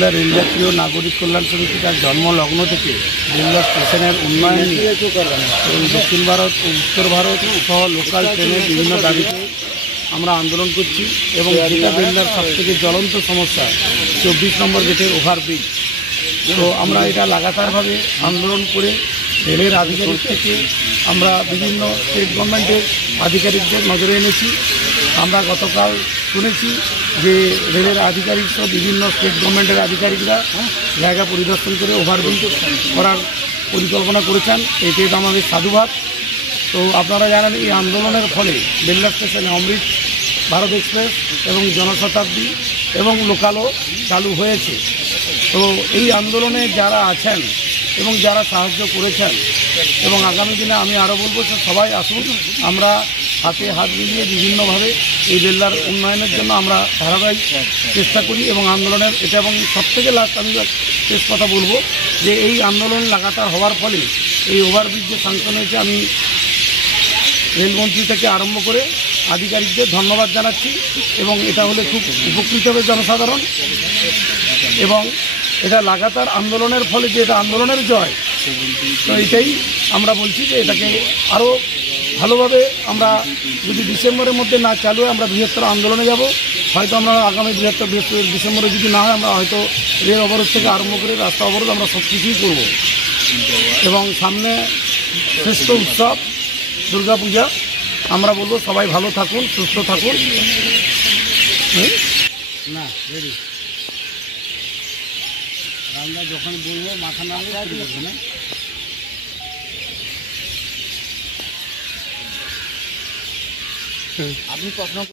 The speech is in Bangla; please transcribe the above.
বেলদা রেলযাত্রী ও নাগরিক কল্যাণ সমিতি তার জন্মলগ্ন থেকে বেলদা স্টেশনের উন্নয়ন এবং দক্ষিণ ভারত ও উত্তর ভারত সহ লোকাল ট্রেনের বিভিন্ন দাবিতে আমরা আন্দোলন করছি। এবং যেটা বেলদার সবথেকে জ্বলন্ত সমস্যা 24 নম্বর গেটের ওভারব্রিজ। তো আমরা এটা লাগাতারভাবে আন্দোলন করে রেলের আধিকারিক থেকে আমরা বিভিন্ন স্টেট গভর্নমেন্টের আধিকারিকদের নজরে এনেছি। আমরা গতকাল শুনেছি যে রেলের আধিকারিক সহ বিভিন্ন স্টেট গভর্নমেন্টের আধিকারিকরা জায়গা পরিদর্শন করে ওভারব্রিজ করার পরিকল্পনা করেছেন। এতে আমাদের সাধুবাদ। তো আপনারা জানেন এই আন্দোলনের ফলে বেলদা স্টেশনে অমৃত ভারত এক্সপ্রেস এবং জনশতাব্দী এবং লোকালও চালু হয়েছে। তো এই আন্দোলনে যারা আছেন এবং যারা সাহায্য করেছেন এবং আগামী দিনে আমি আরও বলবো যে সবাই আসুন, আমরা হাতে হাত মিলিয়ে বিভিন্নভাবে এই বেলদার উন্নয়নের জন্য আমরা ধারাবাহিক চেষ্টা করি এবং আন্দোলনের এটা। এবং সবথেকে লাস্ট আমি শেষ কথা বলবো যে এই আন্দোলন লাগাতার হওয়ার ফলে এই ওভারব্রিজ যে স্যাংশন হয়েছে, আমি রেলমন্ত্রী থেকে আরম্ভ করে আধিকারিকদের ধন্যবাদ জানাচ্ছি। এবং এটা হলে খুব উপকৃত হবে জনসাধারণ। এবং এটা লাগাতার আন্দোলনের ফলে যে এটা আন্দোলনের জয়, তো এটাই আমরা বলছি যে এটাকে আরও ভালোভাবে আমরা যদি ডিসেম্বরের মধ্যে না চালু হয় আমরা বৃহত্তর আন্দোলনে যাব। হয়তো আমরা আগামী ডিসেম্বরে যদি না হয় আমরা হয়তো রেল অবরোধ থেকে আরম্ভ করে রাস্তা অবরোধ আমরা সব কিছুই করব। এবং সামনে শ্রেষ্ঠ উৎসব দুর্গাপূজা। আমরা বলবো সবাই ভালো থাকুন, সুস্থ থাকুন। না রেডি আমরা যখন বলবো মাথা নাড়লে না আপনি প্রশ্ন